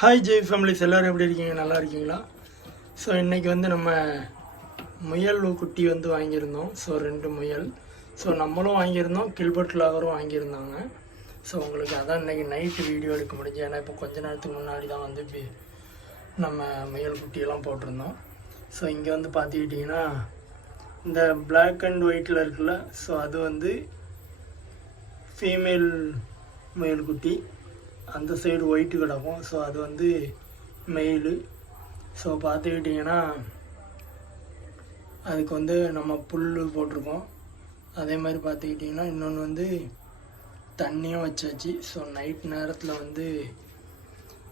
Hi Jai families, எல்லோரும் எப்படி இருக்கீங்க? நல்லா இருக்கீங்களா? ஸோ இன்றைக்கி வந்து நம்ம முயல் குட்டி வந்து வாங்கியிருந்தோம். ஸோ 2 முயல். ஸோ நம்மளும் வாங்கியிருந்தோம், கில்பர்ட் லாகரும் வாங்கியிருந்தாங்க. ஸோ உங்களுக்கு அதான் இன்றைக்கி நைட்டு வீடியோ எடுக்க முடிஞ்சு. ஏன்னா இப்போ கொஞ்ச நேரத்துக்கு முன்னாடி தான் வந்து நம்ம முயல் குட்டியெல்லாம் போட்டிருந்தோம். ஸோ இங்கே வந்து பார்த்துக்கிட்டிங்கன்னா இந்த பிளாக் அண்ட் ஒயிட்டில் இருக்குல்ல, ஸோ அது வந்து ஃபீமேல் முயல் குட்டி. அந்த சைடு ஒயிட்டு கிடக்கும், ஸோ அது வந்து மெயிலு. ஸோ பார்த்துக்கிட்டிங்கன்னா அதுக்கு வந்து நம்ம புல் போட்டிருக்கோம். அதே மாதிரி பார்த்துக்கிட்டிங்கன்னா இன்னொன்று வந்து தண்ணியும் வச்சாச்சு. ஸோ நைட் நேரத்தில் வந்து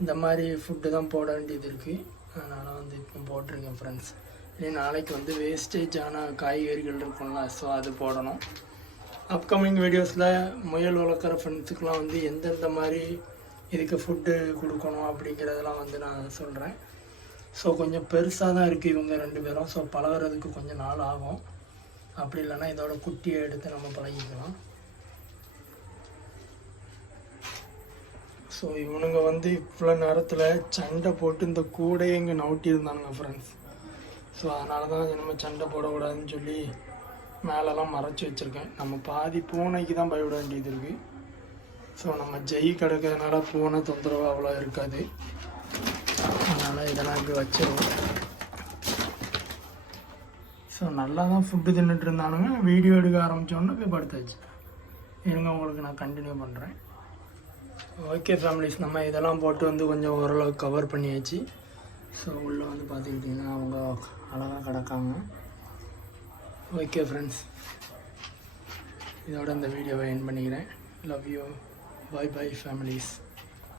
இந்த மாதிரி ஃபுட்டு தான் போட வேண்டியது இருக்குது. அதனால் வந்து இப்போ போட்டிருக்கேன் ஃப்ரெண்ட்ஸ். இதே நாளைக்கு வந்து வேஸ்டேஜ் ஆனால் காய்கறிகள் இருக்கும்ல, ஸோ அது போடணும். அப்கமிங் வீடியோஸில் முயல் வளர்க்குற ஃப்ரெண்ட்ஸுக்கெலாம் வந்து எந்தெந்த மாதிரி இதுக்கு ஃபுட்டு கொடுக்கணும் அப்படிங்கிறதெல்லாம் வந்து நான் சொல்கிறேன். ஸோ கொஞ்சம் பெருசாக தான் இருக்குது இவங்க 2 பேரும். ஸோ பழகிறதுக்கு கொஞ்சம் நாள் ஆகும். அப்படி இல்லைன்னா இதோட குட்டியை எடுத்து நம்ம பழகிக்கலாம். ஸோ இவனுங்க வந்து இவ்வளோ நேரத்தில் சண்டை போட்டு இந்த கூடையை இங்கே நவுட்டியிருந்தானுங்க ஃப்ரெண்ட்ஸ். ஸோ அதனால தான் நம்ம சண்டை போடக்கூடாதுன்னு சொல்லி மேலெல்லாம் மறைச்சி வச்சுருக்கேன். நம்ம பாதி பூனைக்கு தான் பயப்பட வேண்டியது இருக்குது. ஸோ நம்ம ஜெய் கிடக்கிறதுனால பூனை தொந்தரவு அவ்வளோ இருக்காது. அதனால் இதெல்லாம் இப்படி வச்சிருவோம். ஸோ நல்லா தான் ஃபுட்டு தின்னுட்டு இருந்தானுங்க. வீடியோ எடுக்க ஆரம்பித்தோன்னே போய் படுத்தாச்சு. இருங்க, உங்களுக்கு நான் கண்டினியூ பண்ணுறேன். ஓகே ஃபேமிலிஸ், நம்ம இதெல்லாம் போட்டு வந்து கொஞ்சம் ஓரளவுக்கு கவர் பண்ணியாச்சு. ஸோ உள்ளே வந்து பார்த்துக்கிட்டிங்கன்னா அவங்க அழகாக கிடக்காங்க. ஓகே ஃப்ரெண்ட்ஸ், இதோட இந்த வீடியோவை எண்ட் பண்ணிக்கிறேன். Love you. Bye bye families.